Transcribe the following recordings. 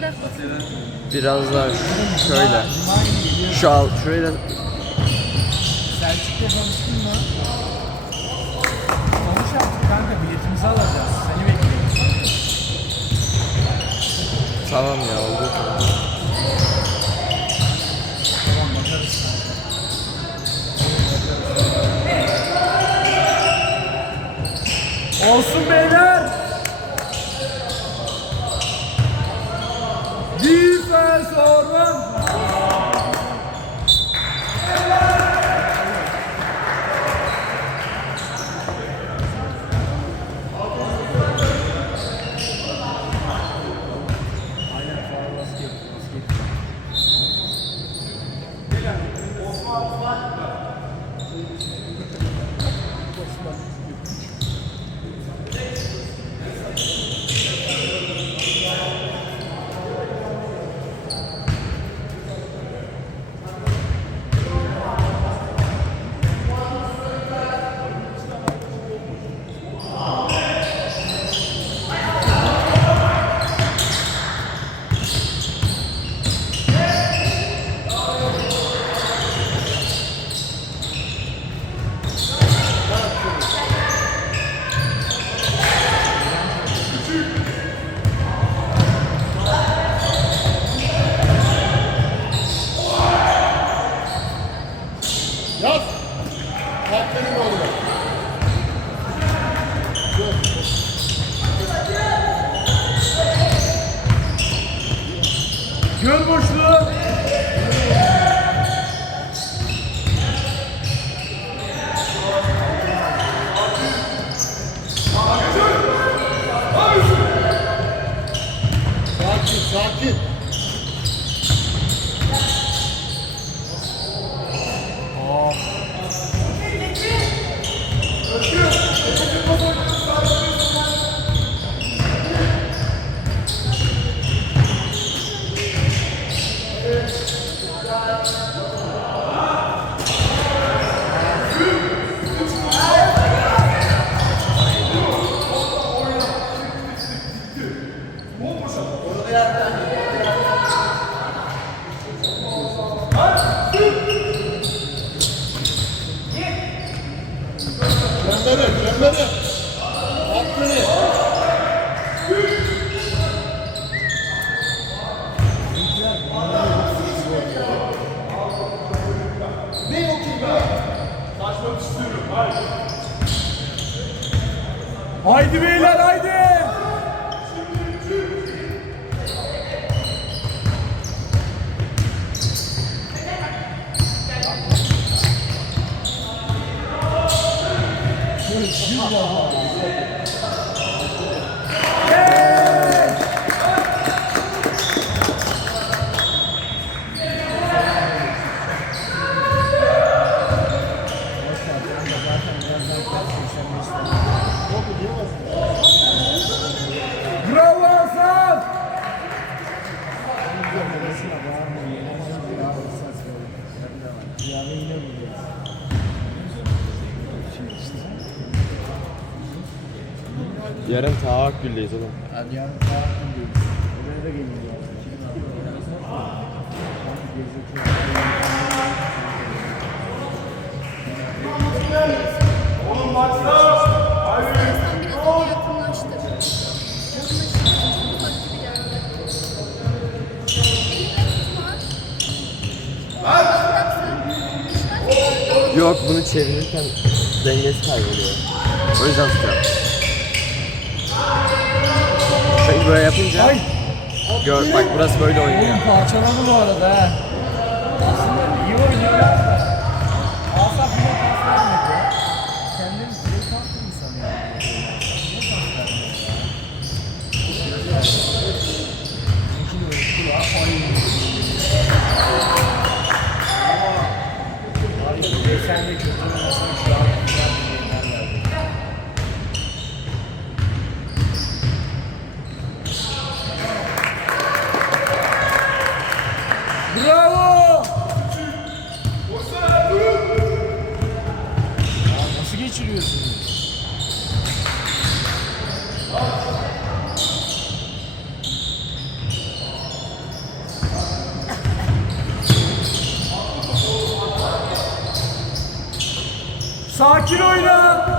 bırak bakayım. Biraz daha şöyle. Şu al, şöyle. Selçuk'la konuştun mu? Konuş artık kanka, biletimizi alacağız. Seni bekliyoruz. Tamam ya, oldu. Tamam, bakarız. Olsun beyler. Defense orman. Yaz. Aferin oğlum. Göl boşluğu. Sakin, sakin. Gönderi. Aferin. Ne yok ki be? Saçmak istiyorum. Haydi beyler, haydi. Bravo Hasan. Yarın Tahakkül'deyiz oğlum. Hadi yarın tahakküm diyoruz. Oraya da geliyor. Oğlum maçta. Haydi. Biraz daha yakınlaştır. Yakınlaştır. Çok uzak gibi geldi. Elinle tutma. Yok, bunu çevirirken dengesi kayboluyor. O yüzden tutuyorum. Şöyle böyle yapınca Ay. gör, bak burası böyle oynuyor. Oğlum parçaladı bu arada ha. Aslında iyi oynuyorlar da. Asaf bile pas vermedi. Kendini direkt attı mı sanıyor? Niye pas vermedi ya? Çünkü öykü var. Ay, sen de kötü oynasan şu an güzel bir şeyler verdin. Bravo! Sakin oyna.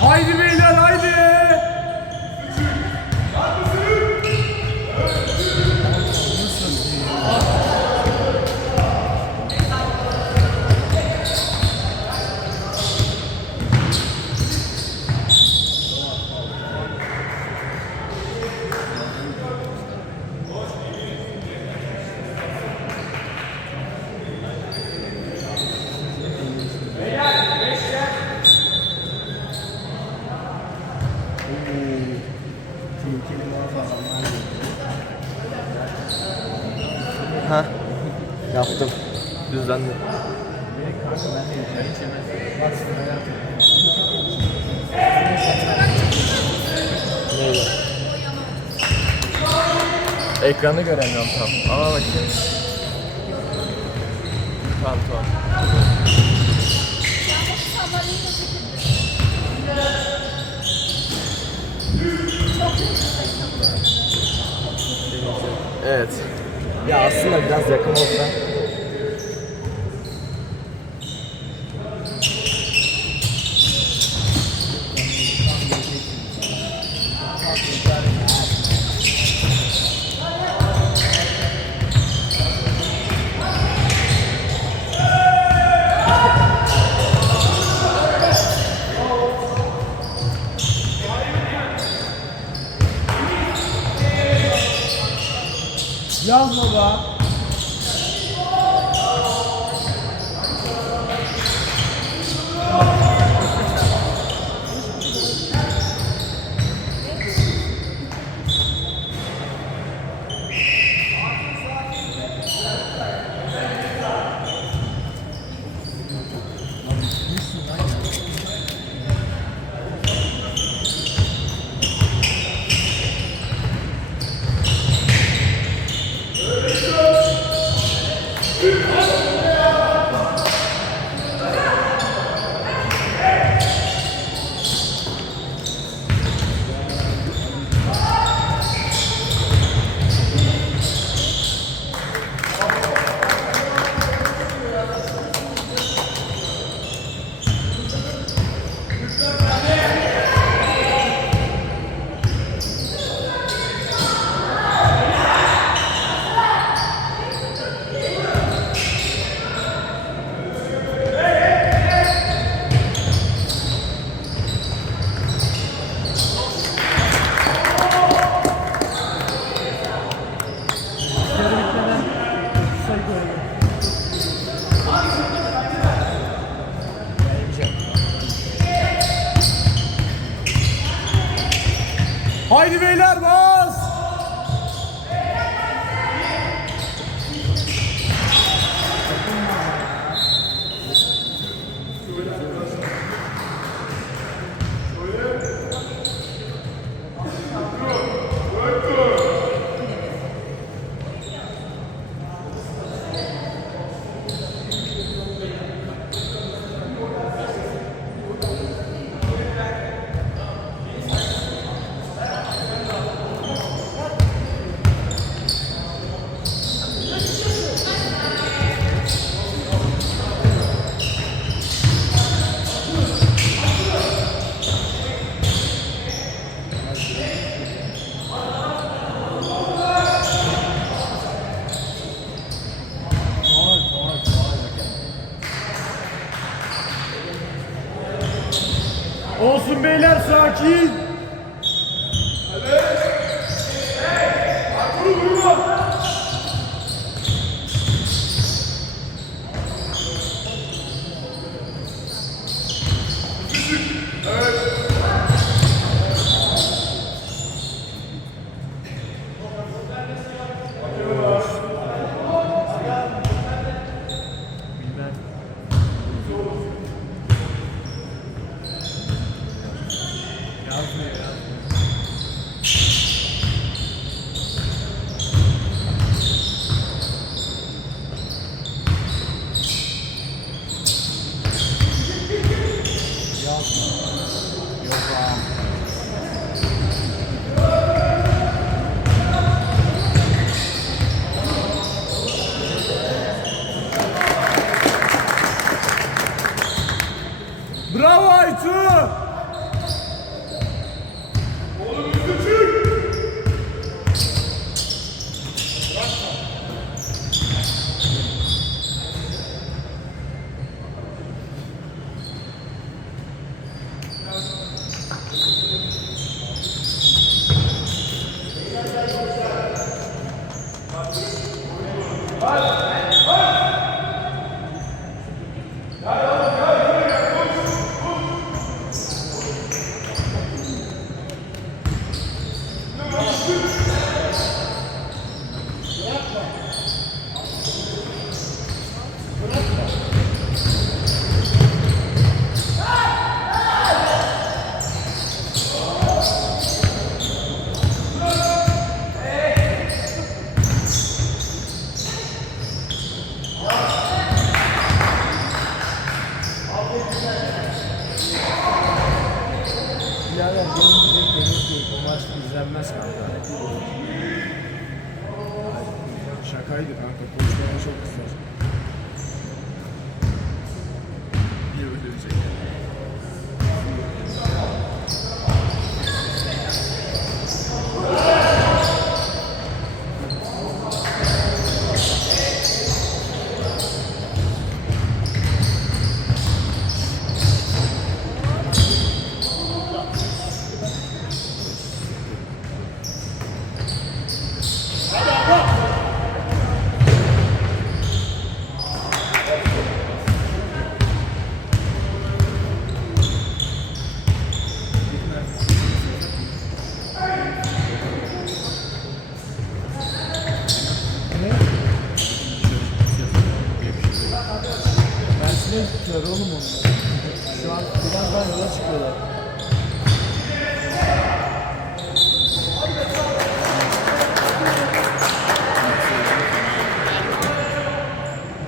Haydi beyler haydi. Ha? Yaptım. Düzlendim. Neydi? Ekranı göremiyorum tam. Ama bakayım. Tamam tamam. Evet. Ya aslında biraz yakın olsa. Yaz baba. Haydi beyler bas. Olsun beyler sakin. Bilmem. Yazmıyor yazmıyor. Yazmıyor. Yok ağam. Bravo Aytu! Birader benim direkt yemek yok. O maç izlenmez kanka. Şakaydı kanka. Konuşmaya çok kızlar. Niye öyle diyecek yani? Mersin'e gittiler oğlum onlar. Şu an birazdan yola çıkıyorlar.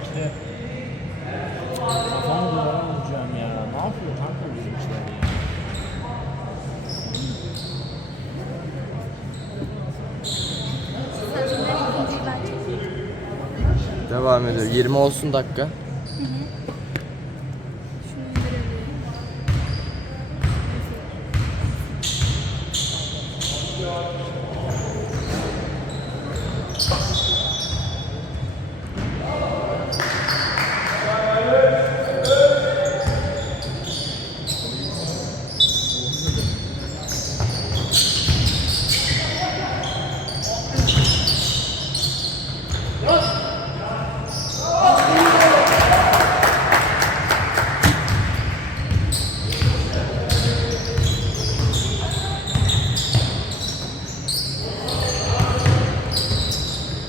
İşte kafamı duvara vuracağım ya. Ne yapıyor kanka bizimkiler ya? Sözler ikinci bence. Devam ediyor. 20 olsun dakika. Şunu indirelim.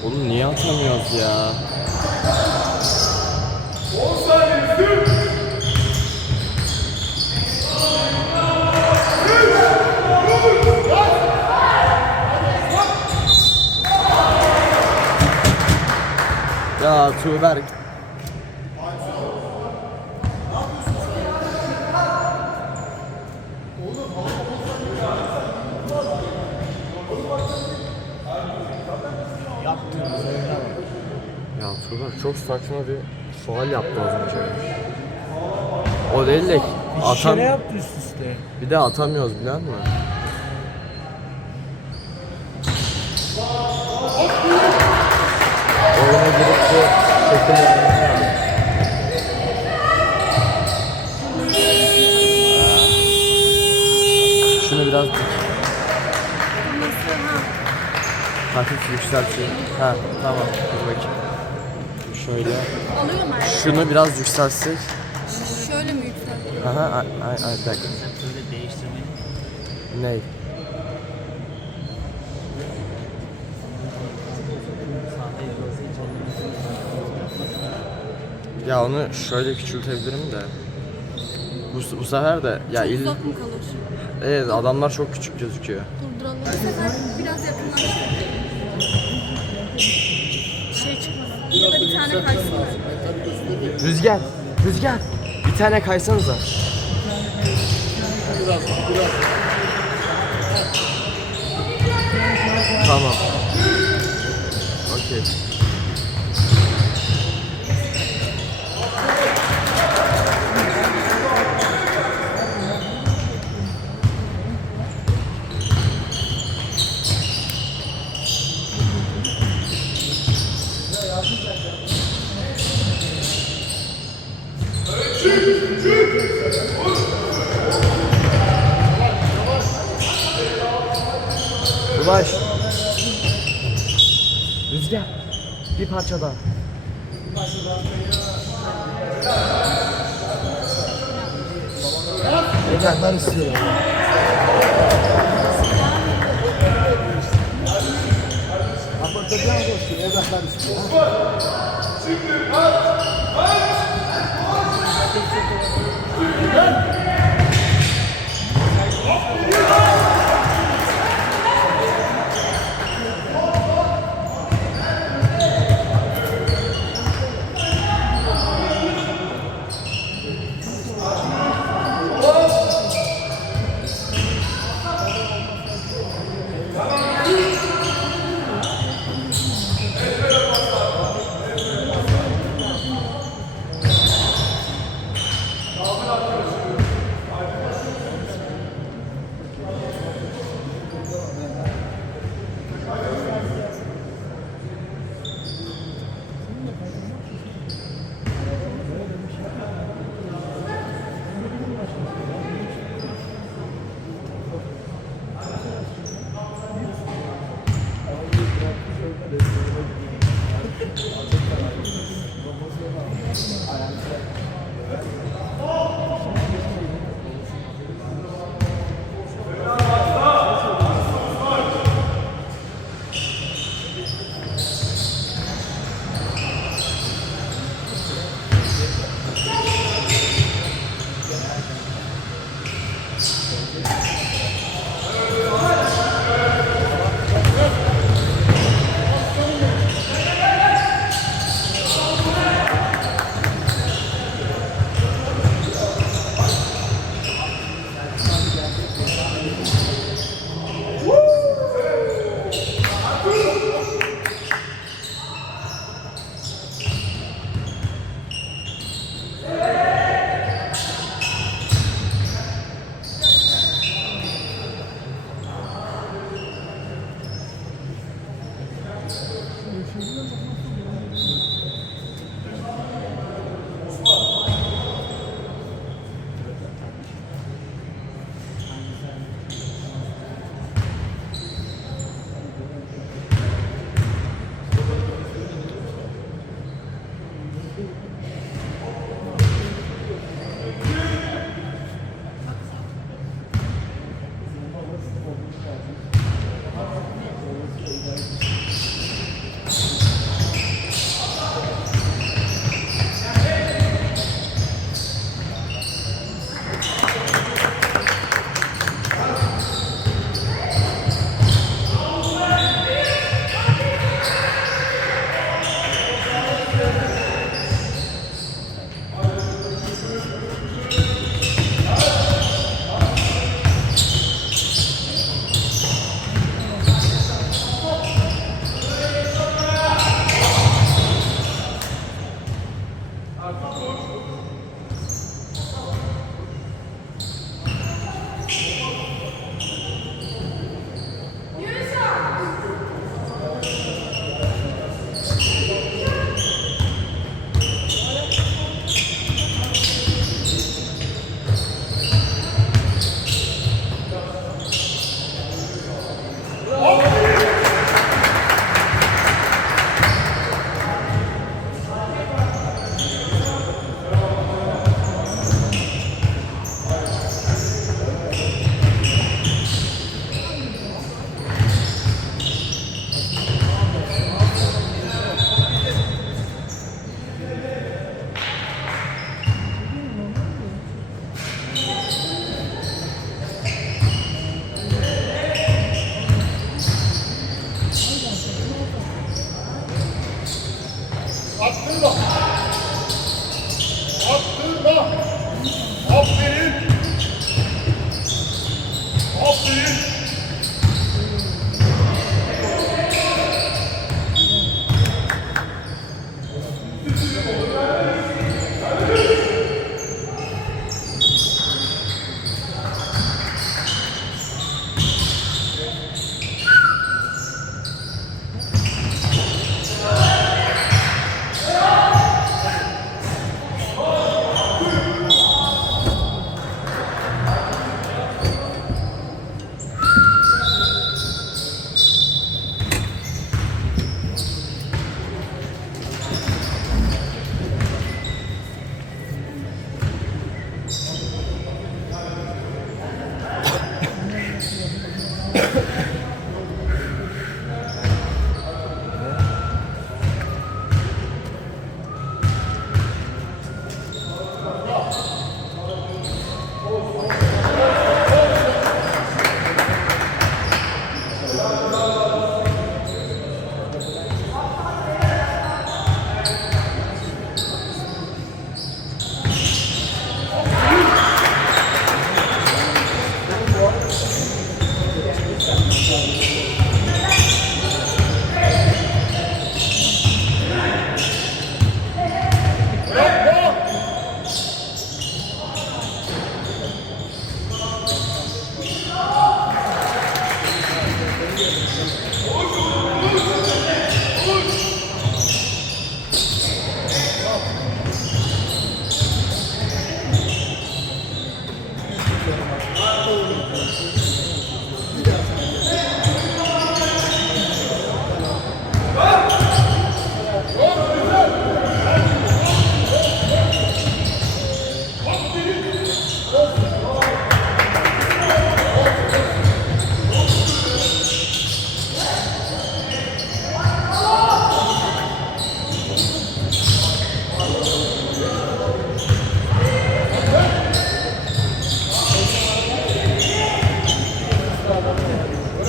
Oğlum niye atamıyoruz ya? 10 saniye üstü. Ya Tuğberk. Yaptığımız oyuna bak. Ya Tuğberk çok saçma bir faul yaptı az önce. O değil de İki kere yaptı üst üste. bir de atamıyoruz biliyor musun? Oyuna girip de takım oynamak lazım. Şunu biraz Nasıl ha? hafif yükselteyim. Ha tamam dur bakayım. Şöyle. Alıyor mu? Şunu biraz yükselsek. Şöyle mi yükseltiyor? Aha, ay, bir dakika. Sen böyle değiştirmeyi Ney? sahada yazması için Ya onu şöyle küçültebilirim de. Bu sefer de ya Uzak mı kalır? evet adamlar çok küçük gözüküyor. Durduralım. Bu sefer biraz yakınlaştır. Şey çıkmadan. Ya da bir tane kaysın. Rüzgar, Rüzgar. Bir tane kaysanıza. Tamam. Okey. Ulaş. Rüzgar. Bir parça daha. Evlatlar istiyorlar. Apartacağım olsun. Evlatlar istiyor.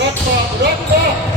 Bırakma, bırakma.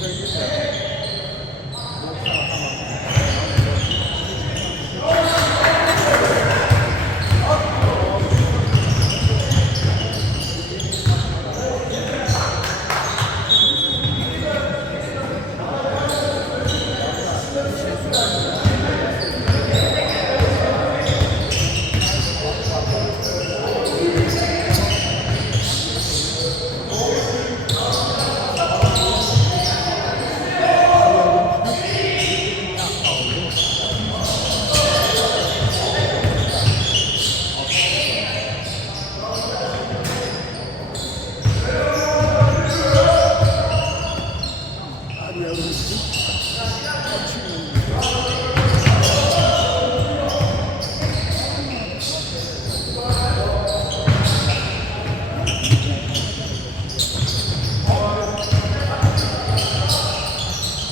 söyleyeyim de.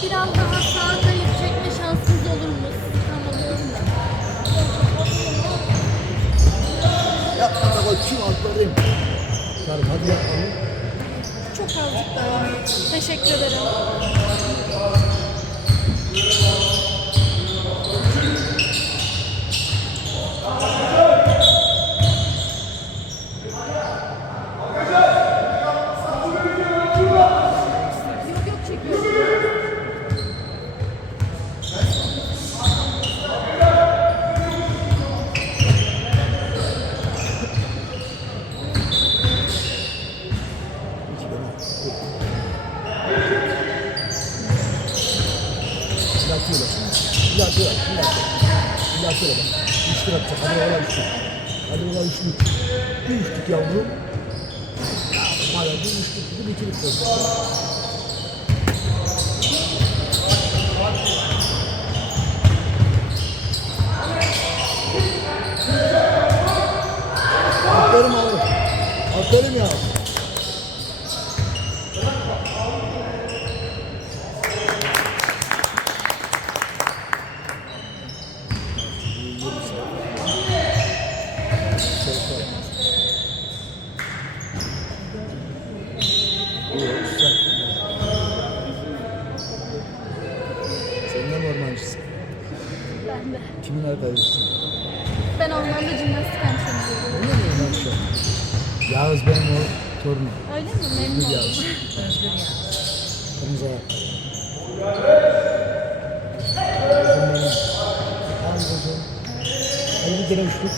Biraz daha sağa kayıp çekme şansınız olur mu? Anlamıyorum da. Yapma da bakayım altlarım. Karım hadi yapalım. Çok azıcık daha. Teşekkür ederim. Yok yok çekiyorum. Üçlük atacak. Hadi oğlan üçlük. Hadi oğlan üçlük. Bir üçlük yavrum. Hala bir üçlük. Bir ikilik koy. Aferin oğlum. Aferin ya. Sen ne ormancısın? Ben de. Kimin arkadaşısın? Ben Alman'da jimnastik antrenörüyüm. Öyle mi ormancı? Yağız benim o torunum. Öyle mi? Memnun Özgür oldum. Yağız. Kırmızı ayak. Kızım benim. Al kızım. Hadi bir kere üçlük.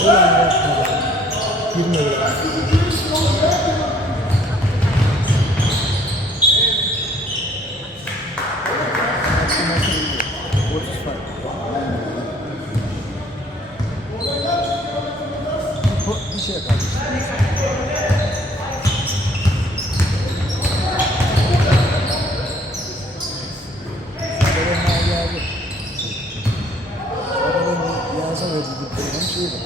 Öyle yapma bakalım. Girme biraz. Bir şey kaldı. Yağza verdi bir şeydi.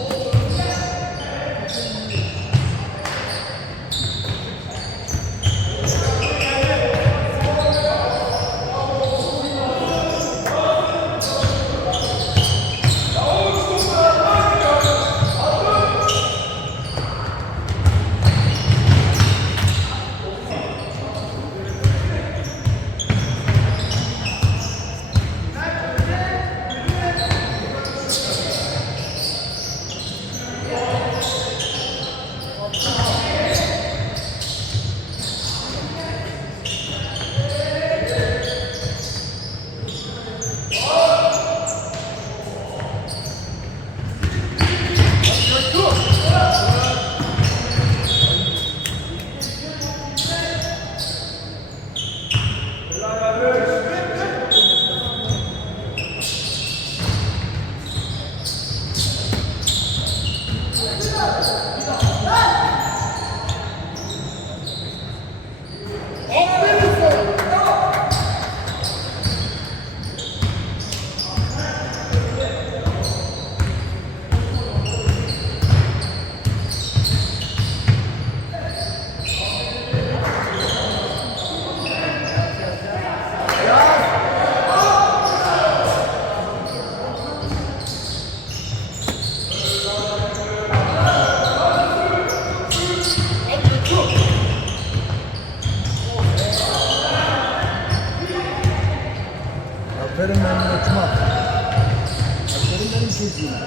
yine.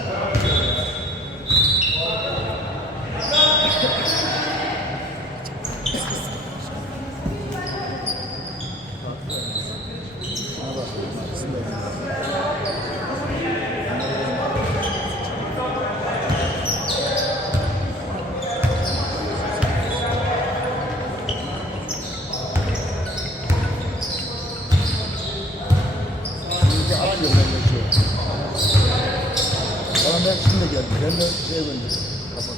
Şuna bak, ikisini de Şimdi atıyorum ben de şey. Ama ben şimdi geldim. Ben de şey gönderdim. Kapat.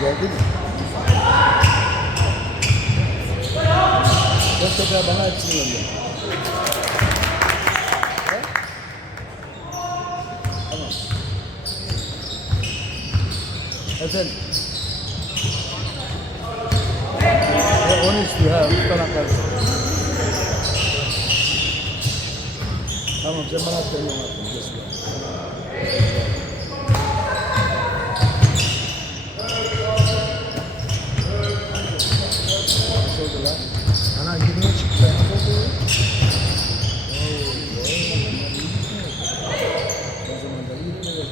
Geldi mi? Dört sefer bana hepsini gönder. He? Tamam. Efendim? Onu istiyor ha, tutanaklar. Tamam, sen bana at, ben ona atayım. Kesin. Oldu lan. Ana 20'ye çıktı. Oldu. O zaman da iyi de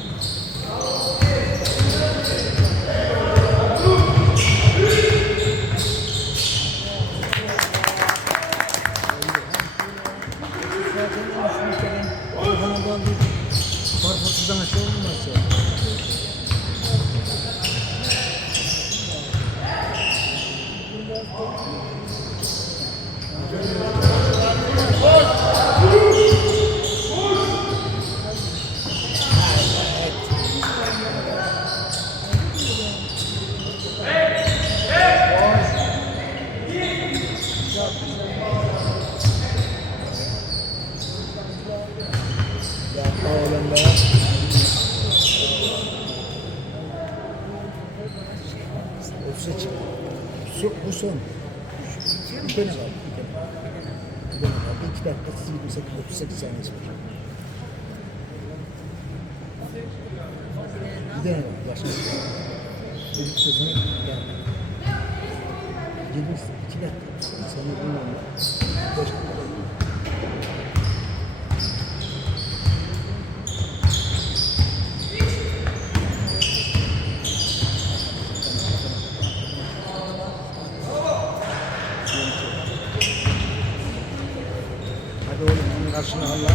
Farklı aşağı olmaz ya. Yapma oğlum be. Bu son. Bir tane var. Bir tane var. 2 dakika 38 saniye var. Bir tane var. Başka bir tane. Çocuk sezonu bir tane. 2 dakika. Sana bilmiyorum. 5 dakika. Hadi oğlum onun karşına Allah.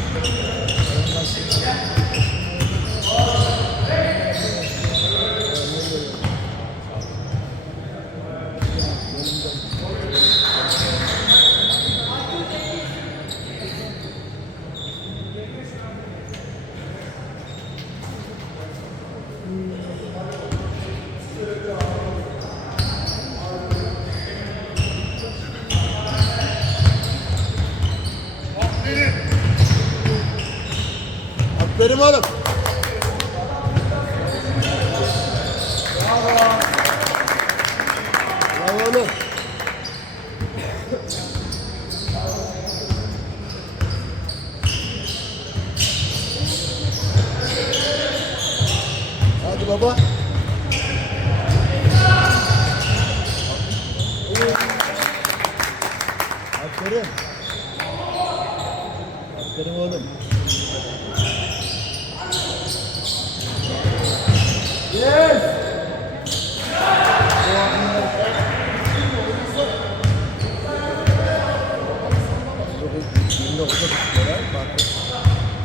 Aferin oğlum. Bravo oğlum. Hadi baba. Aferin. Aferin oğlum. Yes.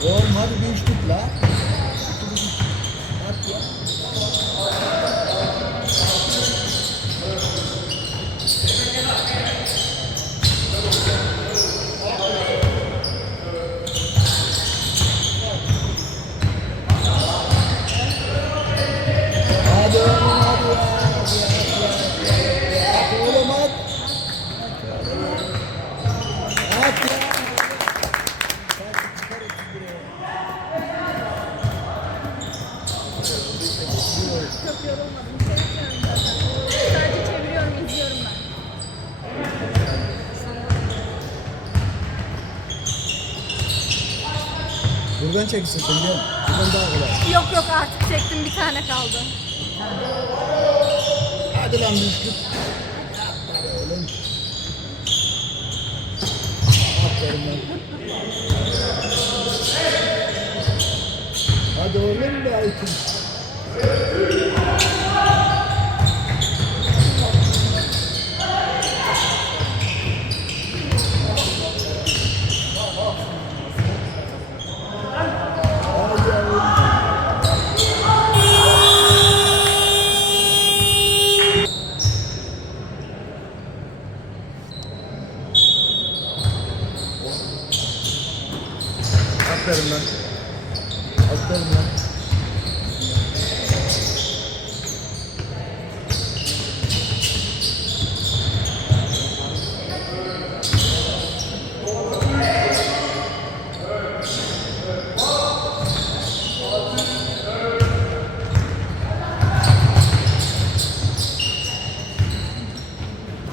Oğlum hadi bir üçlük la. At ya. Buradan çeksin sen gel. Buradan daha kolay. Yok yok artık çektim bir tane kaldı. Hadi lan bir üçlük. Hadi oğlum. Aferin lan. Hadi oğlum be Aytun. Hadi yavrum. Aferin lan. Aferin lan.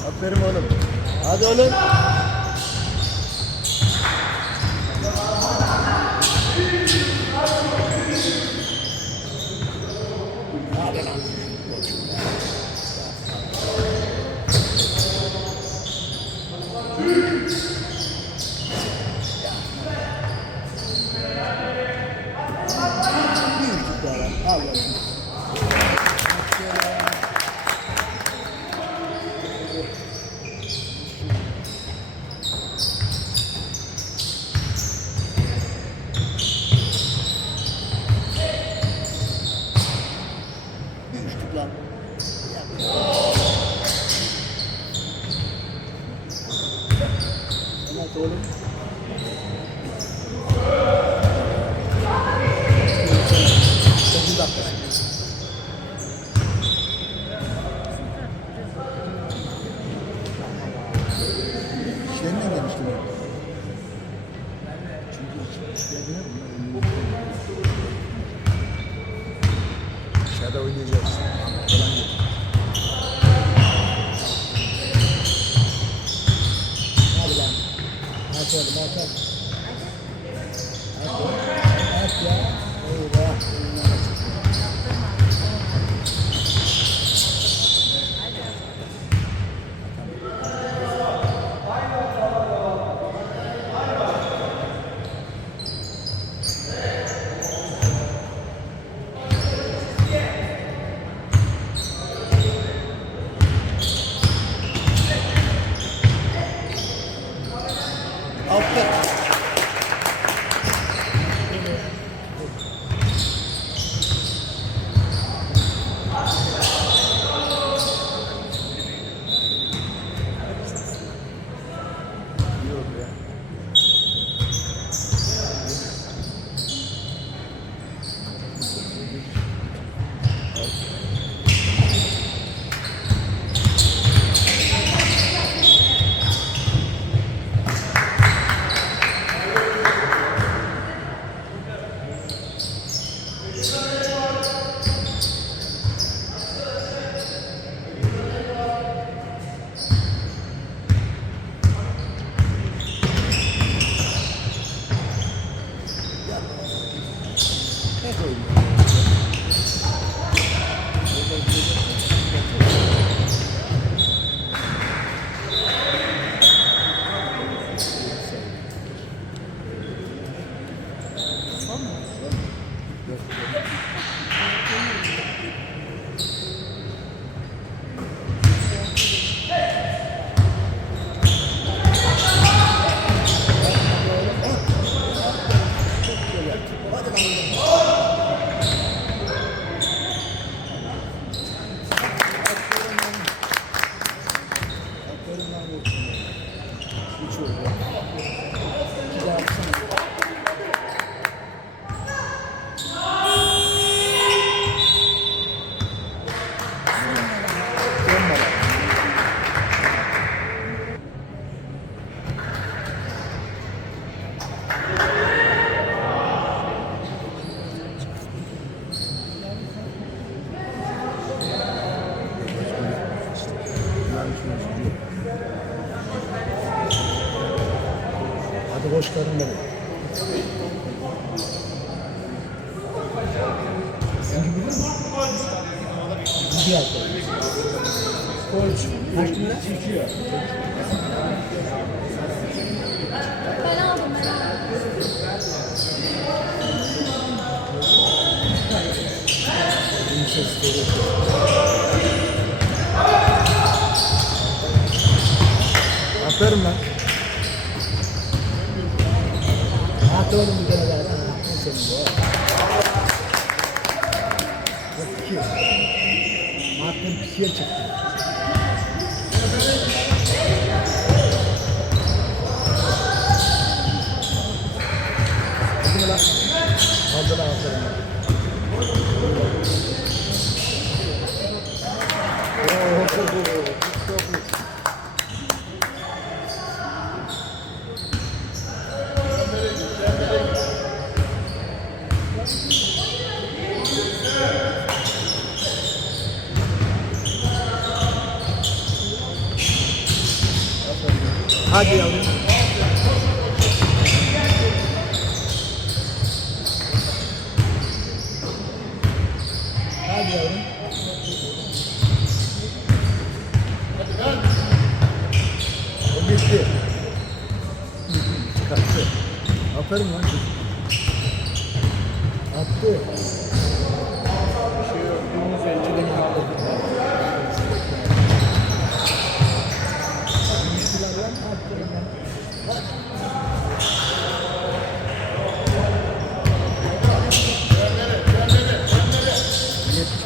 Aferin oğlum. Hadi oğlum. Hadi lan. Bir üçlük daha lan. Al bakayım. Bir üçlük lan. Evet oğlum. Dokuz dakika. İşlerinden demiştim ya. Çünkü işlerine dışarıda oynayacağız. Falan yok. Hadi lan. At oğlum at at. At ya. Eyvah. Aferin. Yok ya. Hep oynuyor. Aferin lan bu. Üç oldu. İki daha atsana. Dönme lan. Hadi boş karın benim. Bir hafta. Koç. Kaç gün lan? Çekiyor. Ben aldım. Aferin lan. Aferin bir tane daha. Aferin senin bu. Bak iki. Aferin ikiye çıktı. Hadi mi lan? Hadi lan aferin lan. Hadi yavrum. Hadi yavrum. O bitti. Çıkarttı. Aferin lan. Attı. Gene attı. Attılar lan, attılar lan. Hadi.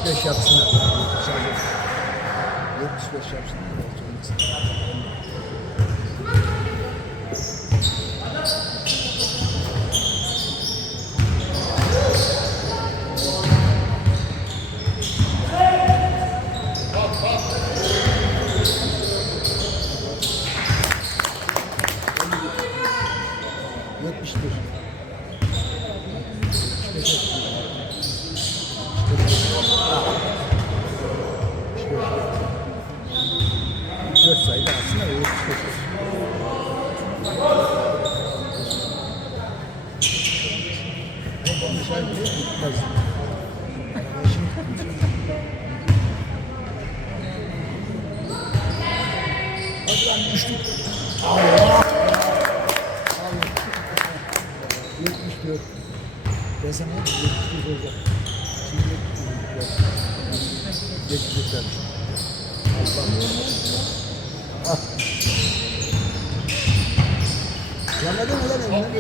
Beş yapsınlar. 75 yapsınlar. Dört sayıda aslında 75. Bitmez. Hadi lan düştük. Allah! 74. Ben sana 74 olacak. Şimdi 74 demiş. Yaladın mı lan oyunu?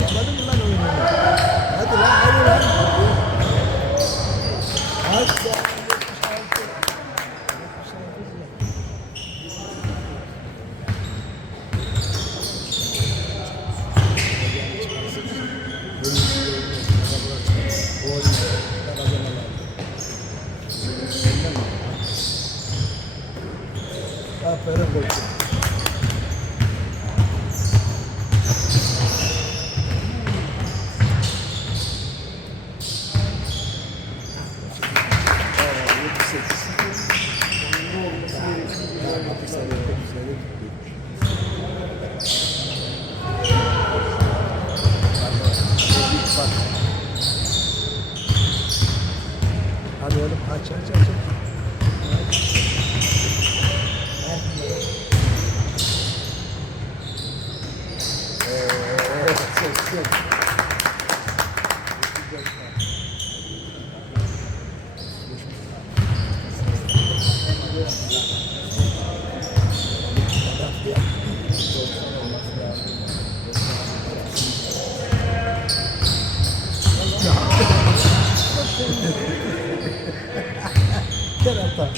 Yaladın mı lan oyunu? Hadi lan, hadi lan. Hadi lan. Aferin koçum. Hadi oğlum aç aç aç. Kerata.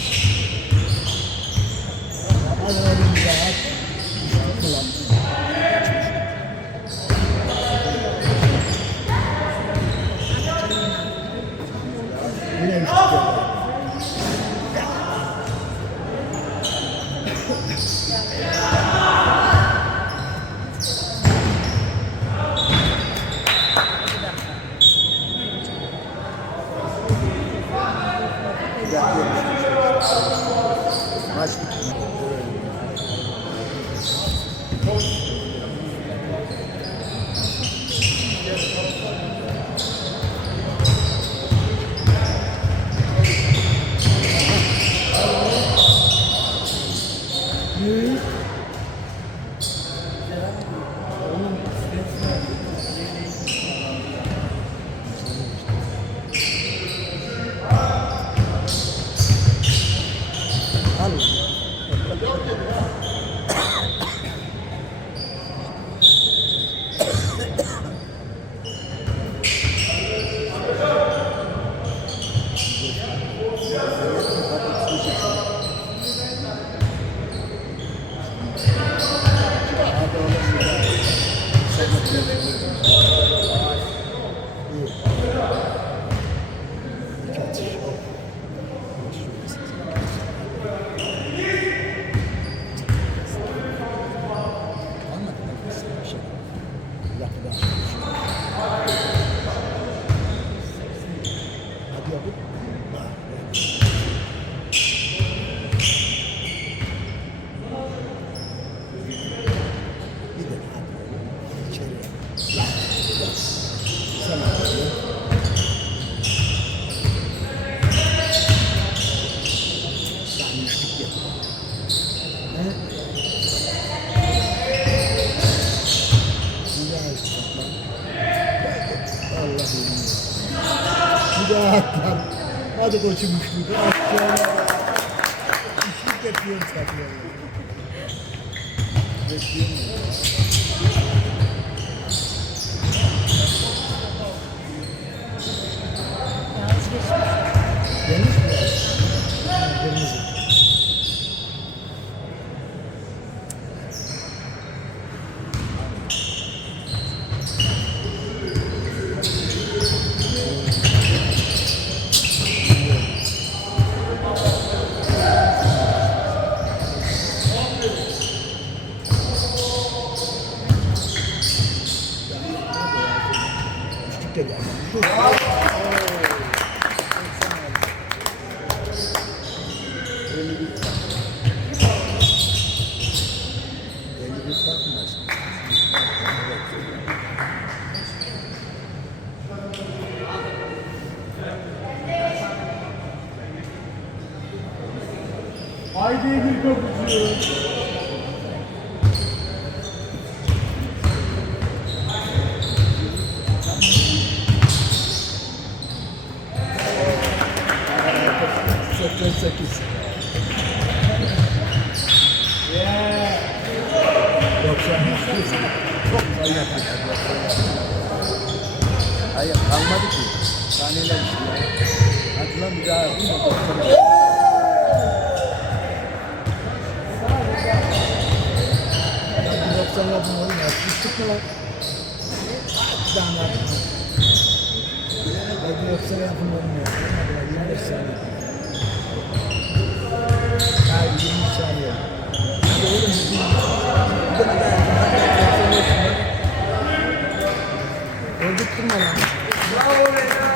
Hadi oğlum ya. Ulan. Yine üçlük geldi. Maç bitti. Güzel atlar. Hadi koçum üçlüydü. Aşağıya. Üçlük bekliyorum satıyor. Deniz mi? Kırmızı. Üçlük de geldi. Belli bir fark mı var? Haydi bir kapıcı. Seksen sekiz. 93. Çok güzel yapmışlar. Hayır kalmadı ki. Saniyeler işte ya. Hadi lan bir daha yapayım da 90 yapın oğlum ya. Düştük mü lan? Bir tane yapın. Hadi 90 yapın oğlum ya. Hadi 25 saniye. Hayır 20 saniye. Hadi oğlum bir tane daha yapın. Hadi 90 yapın lan. Öldürttürme lan. Bravo beyler.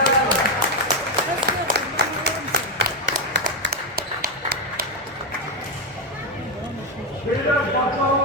Beyler bakalım.